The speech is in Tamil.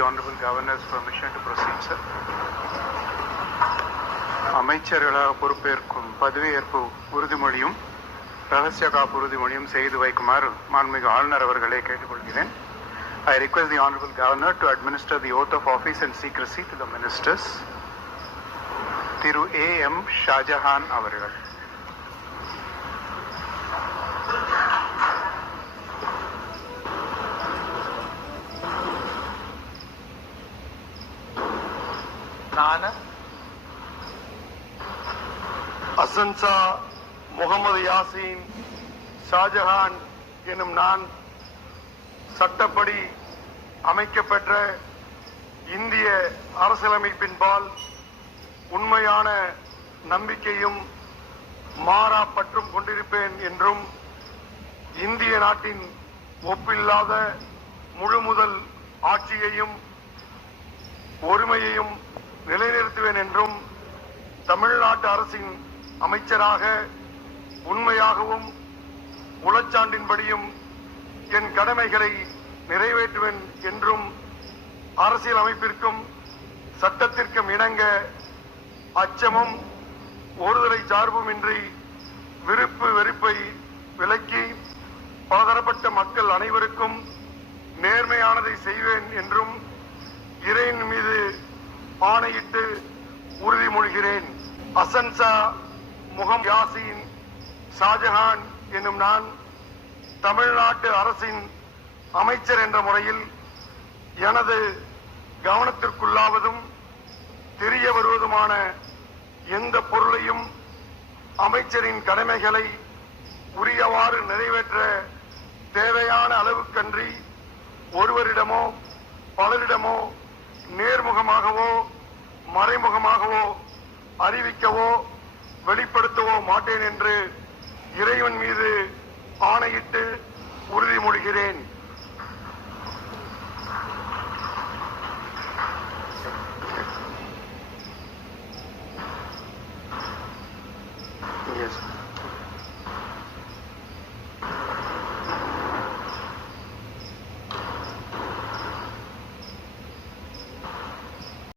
the Honorable Governor's permission to proceed, sir. அமைச்சர்களாக பொறுப்பேற்கும் பதவியேற்பு உறுதிமொழியும் ரகசிய காப்பு உறுதிமொழியும் செய்து வைக்குமாறு மாண்புமிகு ஆளுநர் அவர்களை கேட்டுக்கொள்கிறேன். I request the Honorable Governor to administer the oath of office and secrecy to the ministers. Thiru A.M. Shahjahan அவர்கள். நான் அசன்சா முகமது யாசின் ஷாஜஹான் எனும் நான் சட்டப்படி அமைக்கப்பெற்ற இந்திய அரசியலமைப்பின்பால் உண்மையான நம்பிக்கையும் மாறா பற்றும் கொண்டிருப்பேன் என்றும் இந்திய நாட்டின் ஒப்பில்லாத முழுமுதல் ஆட்சியையும் ஒருமையையும் நிலைநிறுத்துவேன் என்றும் தமிழ்நாட்டு அரசின் அமைச்சராக உண்மையாகவும் உளச்சான்றின்படியும் என் கடமைகளை நிறைவேற்றுவேன் என்றும் அரசியல் அமைப்பிற்கும் சட்டத்திற்கும் இணங்க அச்சமும் ஒருதலை சார்புமின்றி விருப்பு வெறுப்பை விலக்கி பலதரப்பட்ட மக்கள் அனைவருக்கும் நேர்மையானதை செய்வேன் என்றும் இறைவன் மீது ஆணையிட்டு உறுதிமொழிகிறேன். அசன்சா முகமது யாசின் ஷாஜஹான் என்னும் நான் தமிழ்நாட்டு அரசின் அமைச்சர் என்ற முறையில் எனது கவனத்திற்குள்ளாவதும் தெரிய வருவதுமான எந்த பொருளையும் அமைச்சரின் கடமைகளை உரியவாறு நிறைவேற்ற தேவையான அளவுக்கன்றி ஒருவரிடமோ பலரிடமோ நேர்முகமாகவோ மறைமுகமாகவோ அறிவிக்கவோ வெளிப்படுத்தவோ மாட்டேன் என்று இறைவன் மீது ஆணையிட்டு உறுதிமொழிகிறேன்.